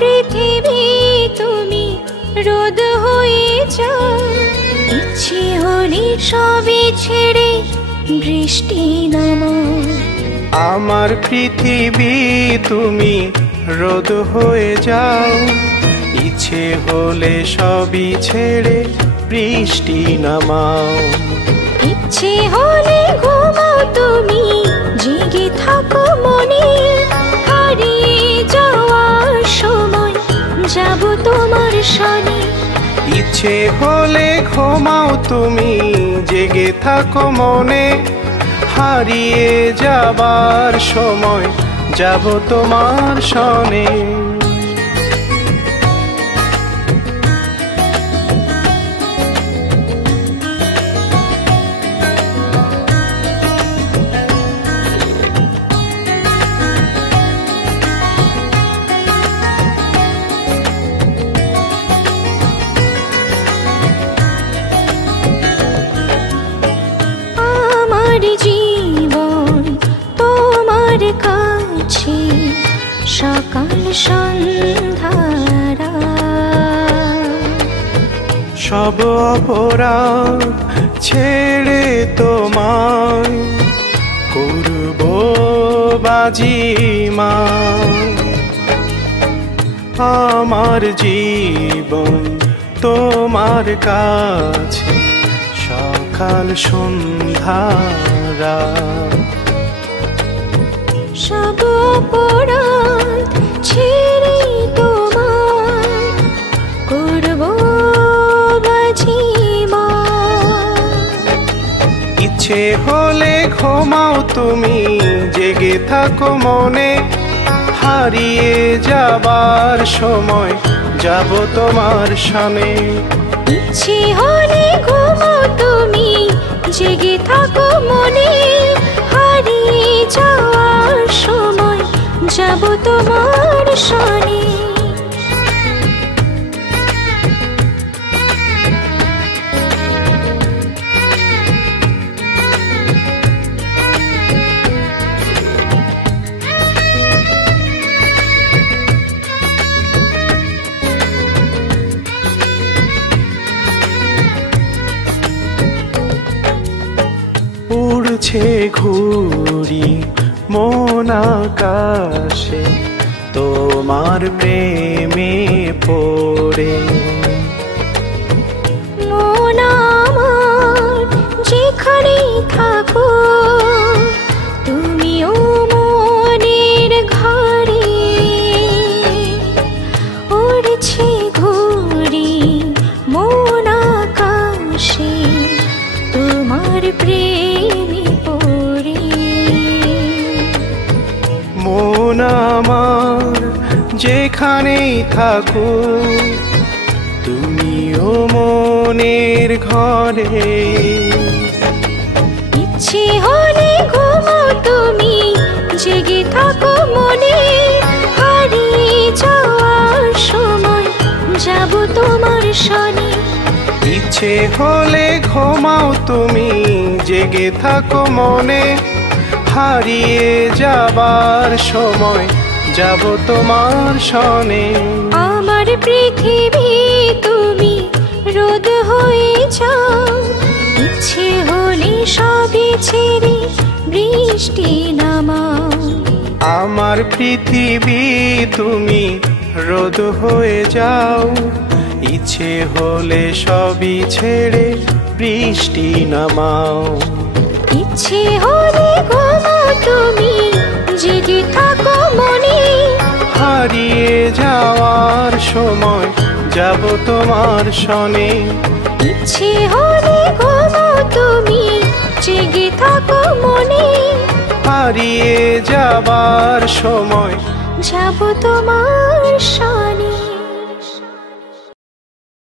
পৃথিবী তুমি রোদ হয়ে যাও, ইচ্ছে হলে সবই ছেড়ে বৃষ্টি নামাও। আমার পৃথিবী তুমি রোদ হয়ে যাও, ইচ্ছে হলে সবই ছেড়ে বৃষ্টি নামাও। ইচ্ছে হলে ঘুমাও তুমি, জেগে থাকো মনে, হারিয়ে যাওয়ার সময় যাব তোমার সনে। ইচ্ছে হলে ঘুমাও তুমি, জেগে থাকো মনে, হারিয়ে যাবার সময় যাব তোমার সনে। জীবন তোমার কাছে সকাল সন্ধ্যারা, সব অপরাধ ছেড়ে তোমায় করব বাজিমা। আমার জীবন তোমার কাছে সকাল সন্ধ্যারা, সব অপরাধ ছেড়ে তোমায় করব বাজিমা। ইচ্ছে হলে ঘুমাও তুমি, জেগে থাকো মনে, হারিয়ে যাবার সময় যাব তোমার সনে। ইচ্ছে হলে ঘুমাও তুমি, জেগে থাকো মনে, হারিয়ে যাওয়ার সময় যাব তোমার সনে। উড়ছে ঘুড়ি মন আকাশে তোমার প্রেমে পড়ে। মন আমার যেখানেই থাকো, তুমিও মনের ঘরে। উড়ছে ঘুড়ি মন আকাশে তোমার প্রেমে পড়ে। মন আমার যেখানেই থাকো, তুমিও মনের ঘরে। ইচ্ছে হলে ঘুমাও তুমি, জেগে থাকো মনে, হারিয়ে যাওয়ার সময় যাব তোমার সনে। ইচ্ছে হলে ঘুমাও তুমি, জেগে থাকো মনে, হারিয়ে যাবার সময় যাব তোমার সনে। আমার পৃথিবী তুমি রোদ হয়ে যাও, ইচ্ছে হলে সবই ছেড়ে বৃষ্টি নামাও। আমার পৃথিবী তুমি রোদ হয়ে যাও, ইচ্ছে হলে সবই ছেড়ে বৃষ্টি নামাও। ইচ্ছে হলে ঘুমাও তুমি, জেগে থাকো মনে, হারিয়ে যাওয়ার সময় যাব তোমার সনে। ইচ্ছে হলে ঘুমাও তুমি, জেগে থাকো মনে, হারিয়ে যাবার সময় যাব তোমার সনে।